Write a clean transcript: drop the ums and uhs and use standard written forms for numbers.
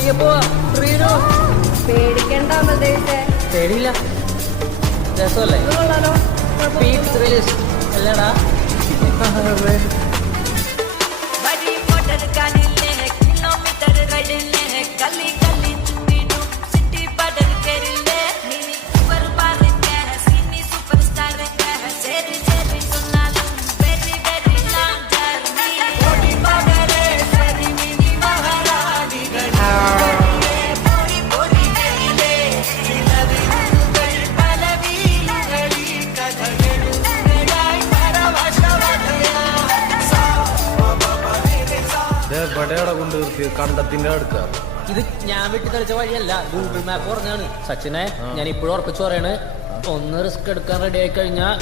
പയ്യെ പോവാ. റീനു പേടിക്കണ്ട അമൽദേവത്തെ. പേടിയില്ല, രസമല്ലേ? കൊള്ളാലോ. പീക്ക് ത്രില്ലിസ്റ്റ് അല്ലടാ? എവിടെയാണ് കൊണ്ട് നിർത്തിയത്? കണ്ടത്തിന്റെ അടുത്ത. ഇത് ഞാൻ വെട്ടി തെളിച്ച വഴിയല്ല, ഗൂഗിൾ മാപ്പ് പറഞ്ഞാണ്. സച്ചിനെ, ഞാൻ ഇപ്പോഴും ഉറപ്പിച്ചു പറയാണ്, ഒന്ന് റിസ്ക് എടുക്കാൻ റെഡി ആയി കഴിഞ്ഞാൽ